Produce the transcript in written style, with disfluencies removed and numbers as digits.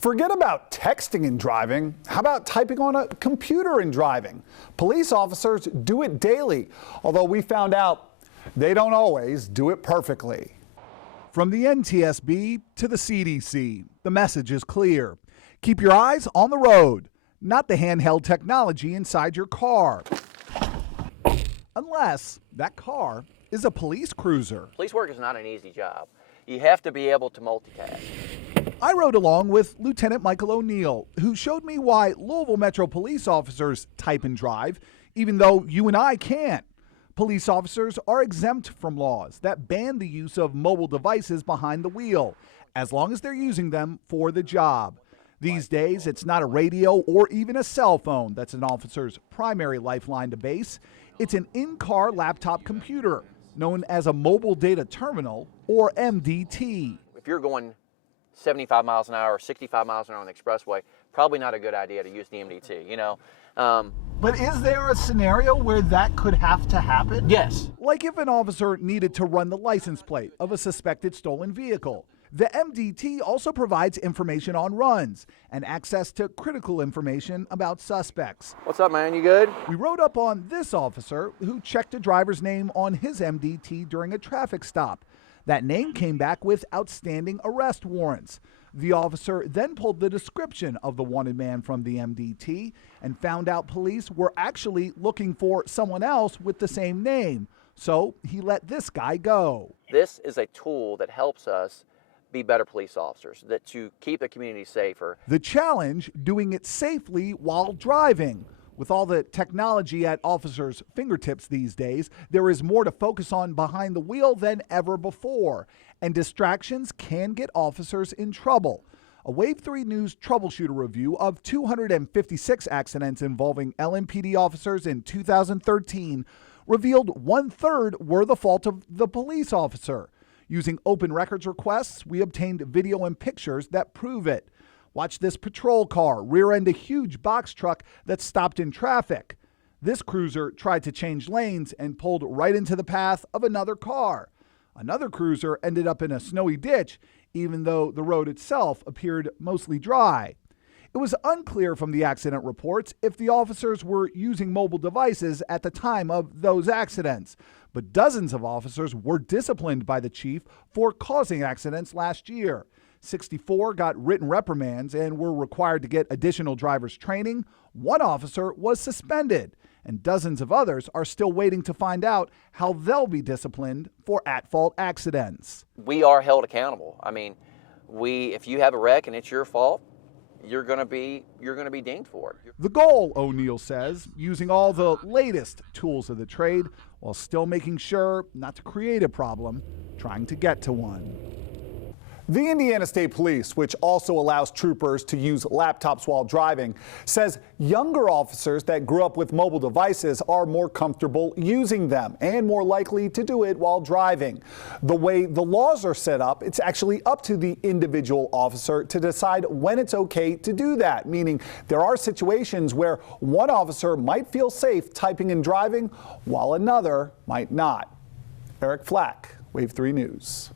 Forget about texting and driving. How about typing on a computer and driving? Police officers do it daily, although we found out they don't always do it perfectly. From the NTSB to the CDC, the message is clear. Keep your eyes on the road, not the handheld technology inside your car. Unless that car is a police cruiser. Police work is not an easy job. You have to be able to multitask. I rode along with Lieutenant Michael O'Neill, who showed me why Louisville Metro police officers type and drive, even though you and I can't. Police officers are exempt from laws that ban the use of mobile devices behind the wheel, as long as they're using them for the job. These days, it's not a radio or even a cell phone that's an officer's primary lifeline to base. It's an in-car laptop computer, known as a mobile data terminal, or MDT. If you're going 75 miles an hour or 65 miles an hour on the expressway, probably not a good idea to use the MDT, you know. But is there a scenario where that could have to happen? Yes. Like if an officer needed to run the license plate of a suspected stolen vehicle. The MDT also provides information on runs and access to critical information about suspects. What's up, man? You good? We rode up on this officer who checked a driver's name on his MDT during a traffic stop. That name came back with outstanding arrest warrants. The officer then pulled the description of the wanted man from the MDT and found out police were actually looking for someone else with the same name. So he let this guy go. This is a tool that helps us be better police officers, that to keep the community safer. The challenge, doing it safely while driving. With all the technology at officers' fingertips these days, there is more to focus on behind the wheel than ever before, and distractions can get officers in trouble. A Wave 3 News troubleshooter review of 256 accidents involving LMPD officers in 2013 revealed 1/3 were the fault of the police officer. Using open records requests, we obtained video and pictures that prove it. Watch this patrol car rear-end a huge box truck that stopped in traffic. This cruiser tried to change lanes and pulled right into the path of another car. Another cruiser ended up in a snowy ditch, even though the road itself appeared mostly dry. It was unclear from the accident reports if the officers were using mobile devices at the time of those accidents, but dozens of officers were disciplined by the chief for causing accidents last year. 64 got written reprimands and were required to get additional driver's training. One officer was suspended, and dozens of others are still waiting to find out how they'll be disciplined for at-fault accidents. We are held accountable. I mean, if you have a wreck and it's your fault, you're going to be dinged for it. The goal, O'Neill says, using all the latest tools of the trade while still making sure not to create a problem, trying to get to one. The Indiana State Police, which also allows troopers to use laptops while driving, says younger officers that grew up with mobile devices are more comfortable using them and more likely to do it while driving. The way the laws are set up, it's actually up to the individual officer to decide when it's okay to do that, meaning there are situations where one officer might feel safe typing and driving while another might not. Eric Flack, Wave 3 News.